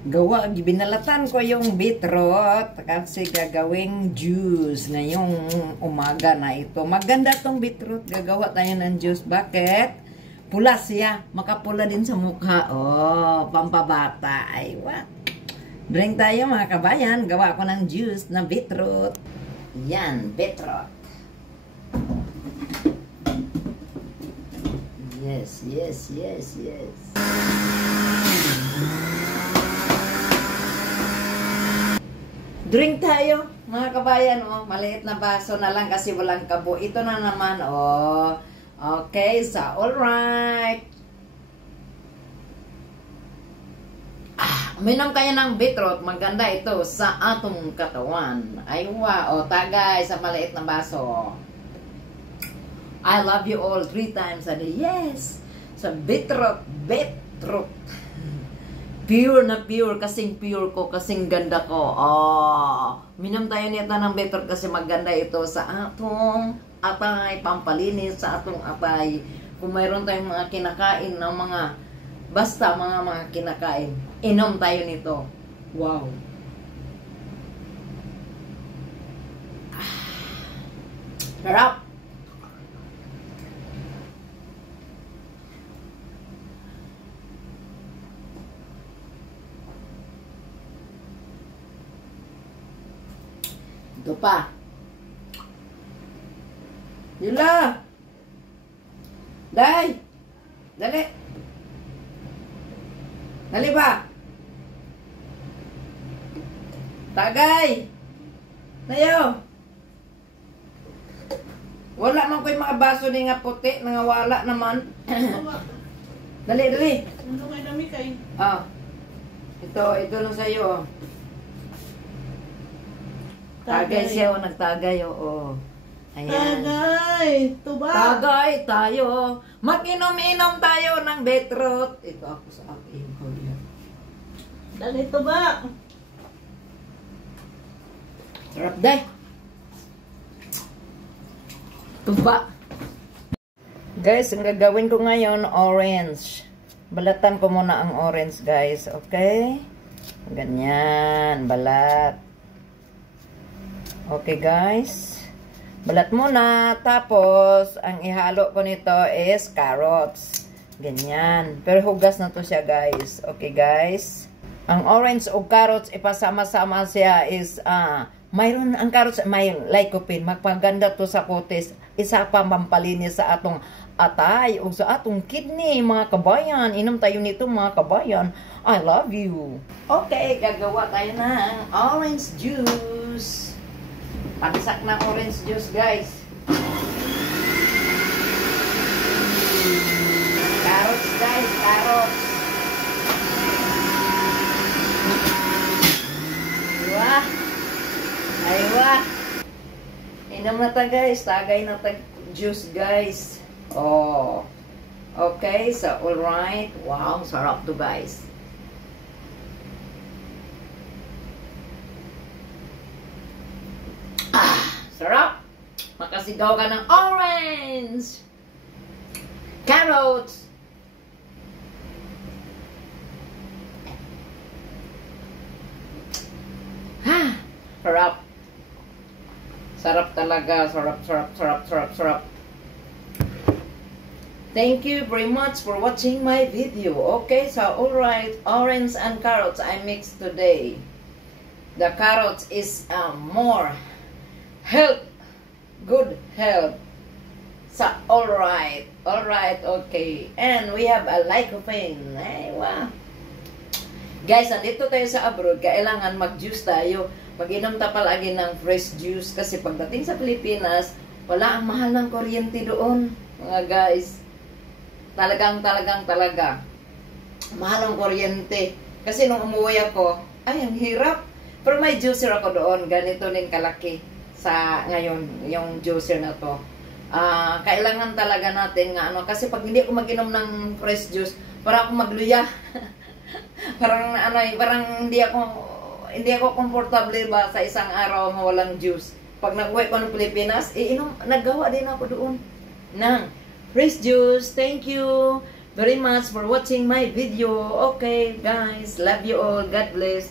Binalatan ko yung beetroot kasi gagawing juice ngayong umaga na ito. Maganda tong beetroot. Gagawa tayo ng juice. Bakit? Pula siya. Makapula din sa mukha. Oh, pampabata. Ay, what? Drink tayo mga kabayan. Gawa ko ng juice na beetroot. Yan, beetroot. Yes, yes, yes, yes. Drink tayo, mga kabayan, oh. Maliit na baso na lang kasi walang kabo. Ito na naman, oh. Okay, so alright. Uminom kayo ng beetroot. Maganda ito sa atong katawan. Ay, wow. O, tagay sa maliit na baso. I love you all 3 times a day. Yes! Sa beetroot. Beetroot. Pure na pure, kasing pure ko, kasing ganda ko. Oh, minum tayo nito ng beetroot kasi maganda ito sa atong atay, pampalinis sa atong atay. Kung mayroon tayong mga kinakain ng mga, basta mga kinakain, inom tayo nito. Wow. Sarap. Ito pa. Yula! Day! Dali! Dali ba? Tagay! Nayo! Wala man ko yung mga baso ni nga puti, nga wala naman. Dali, dali! Ano nga dami kayo? Ah. Ito lang sa'yo. Tagay siya o nagtagay o. Ayan. Tagay! Tuba! Tagay tayo. Mag-inom-inom tayo ng beetroot. Ito ako sa akin. Dali tuba! Sarap day. Tuba. Guys, ang gagawin ko ngayon, orange. Balatan ko muna ang orange, guys. Okay? Ganyan. Balat. Okay, guys. Balat muna. Tapos, ang ihalo ko nito is carrots. Ganyan. Pero hugas na to siya, guys. Okay, guys. Ang orange o carrots, ipasama-sama siya is, mayroon ang carrots, may lycopene. Magpaganda to sa kutis. Isa pa mampalinis sa atong atay o sa atong kidney, mga kabayan. Inom tayo nito, mga kabayan. I love you. Okay, gagawa tayo ng orange juice. Pagsak ng orange juice, guys. Carrots, guys. Carrots. Aywa. Aywa. Inom na ta, guys. Tagay na ta juice, guys. Oh. Okay, so alright. Wow, sarap to, guys. Sarap! Makasigaw ka ng orange! Carrots! Ha! Sarap! Sarap talaga. Sarap, sarap, sarap, sarap, sarap. Thank you very much for watching my video. Okay, so alright. Orange and carrots I mixed today. The carrots is more health, good health. So, alright, okay. And we have a lycopene. Ay, wow. Guys, andito tayo sa abroad, kailangan mag-juice tayo. Mag-inom ta palagi ng fresh juice kasi pagdating sa Pilipinas, wala ang mahal ng kuryente doon. Mga guys, talaga. Mahal ang kuryente. Kasi nung umuwi ako, ay, ang hirap. Pero may juicer ako doon, ganito din kalaki. Sa ngayon, yung juicer na to. Kailangan talaga natin nga ano, kasi pag hindi ako mag-inom ng fresh juice, para ako magluya. parang hindi ako komportable ba sa isang araw na walang juice. Pag nag-uwi ko ng Pilipinas, naggawa din ako doon ng fresh juice. Thank you. very much for watching my video. Okay, guys. Love you all. God bless.